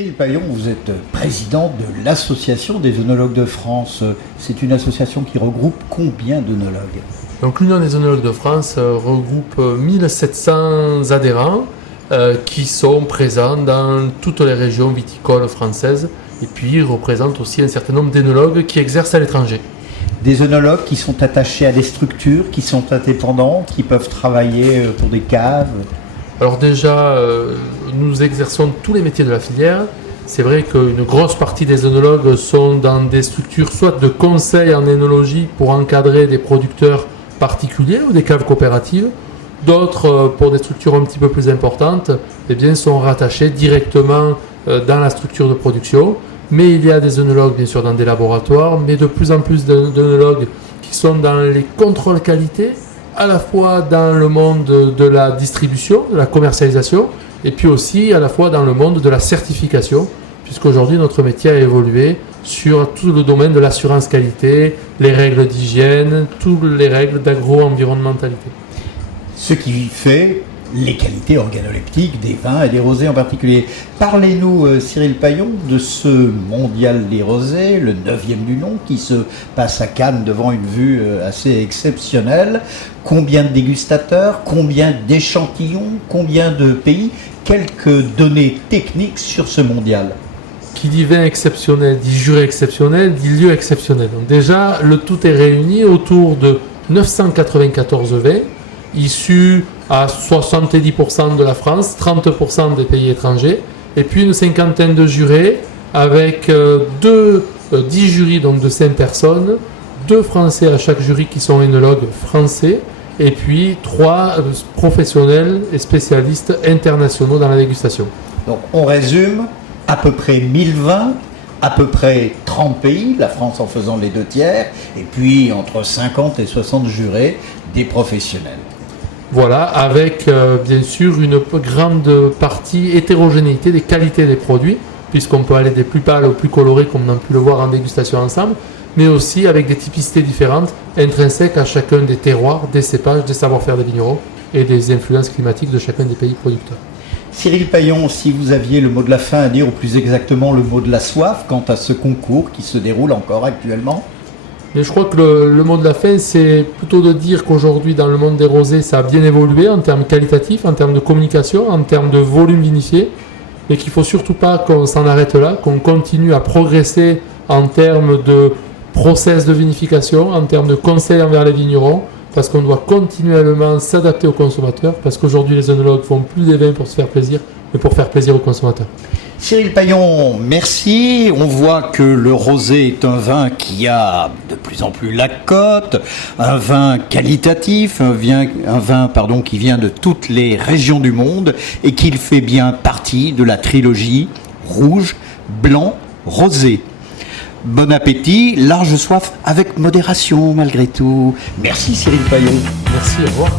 Cyril Paillon, vous êtes président de l'Association des œnologues de France. C'est une association qui regroupe combien d'œnologues? Donc l'Union des œnologues de France regroupe 1700 adhérents qui sont présents dans toutes les régions viticoles françaises et puis représente aussi un certain nombre d'œnologues qui exercent à l'étranger. Des œnologues qui sont attachés à des structures, qui sont indépendants, qui peuvent travailler pour des caves. Alors déjà, nous exerçons tous les métiers de la filière. C'est vrai qu'une grosse partie des œnologues sont dans des structures soit de conseil en œnologie pour encadrer des producteurs particuliers ou des caves coopératives. D'autres, pour des structures un petit peu plus importantes, eh bien, sont rattachés directement dans la structure de production. Mais il y a des œnologues, bien sûr, dans des laboratoires, mais de plus en plus d'œnologues qui sont dans les contrôles qualité, à la fois dans le monde de la distribution, de la commercialisation, et puis aussi à la fois dans le monde de la certification, puisqu'aujourd'hui notre métier a évolué sur tout le domaine de l'assurance qualité, les règles d'hygiène, toutes les règles d'agro-environnementalité. Ce qui fait les qualités organoleptiques des vins et des rosés en particulier. Parlez-nous, Cyril Paillon, de ce mondial des rosés, le 9e du nom, qui se passe à Cannes devant une vue assez exceptionnelle. Combien de dégustateurs, combien d'échantillons, combien de pays? Quelques données techniques sur ce mondial. Qui dit vin exceptionnel, dit jury exceptionnel, dit lieu exceptionnel. Donc déjà, le tout est réuni autour de 994 vins, issus à 70% de la France, 30% des pays étrangers, et puis une cinquantaine de jurés avec 10 jurys donc de 5 personnes, 2 Français à chaque jury qui sont œnologues français, et puis 3 professionnels et spécialistes internationaux dans la dégustation. Donc on résume, à peu près 1000 vins, à peu près 30 pays, la France en faisant les 2 tiers, et puis entre 50 et 60 jurés, des professionnels. Voilà, avec bien sûr une grande partie hétérogénéité des qualités des produits, puisqu'on peut aller des plus pâles aux plus colorés, comme on a pu le voir en dégustation ensemble, mais aussi avec des typicités différentes, intrinsèques à chacun des terroirs, des cépages, des savoir-faire des vignerons et des influences climatiques de chacun des pays producteurs. Cyril Paillon, si vous aviez le mot de la fin à dire, ou plus exactement le mot de la soif, quant à ce concours qui se déroule encore actuellement? Mais je crois que le mot de la fin, c'est plutôt de dire qu'aujourd'hui, dans le monde des rosés, ça a bien évolué en termes qualitatifs, en termes de communication, en termes de volume vinifié, et qu'il ne faut surtout pas qu'on s'en arrête là, qu'on continue à progresser en termes de process de vinification, en termes de conseils envers les vignerons, parce qu'on doit continuellement s'adapter aux consommateurs, parce qu'aujourd'hui, les œnologues font plus des vins pour se faire plaisir, mais pour faire plaisir aux consommateurs. Cyril Paillon, merci. On voit que le rosé est un vin qui a de plus en plus la cote, un vin qualitatif, un vin qui vient de toutes les régions du monde et qu'il fait bien partie de la trilogie rouge, blanc, rosé. Bon appétit, large soif avec modération malgré tout. Merci Cyril Paillon. Merci, au revoir.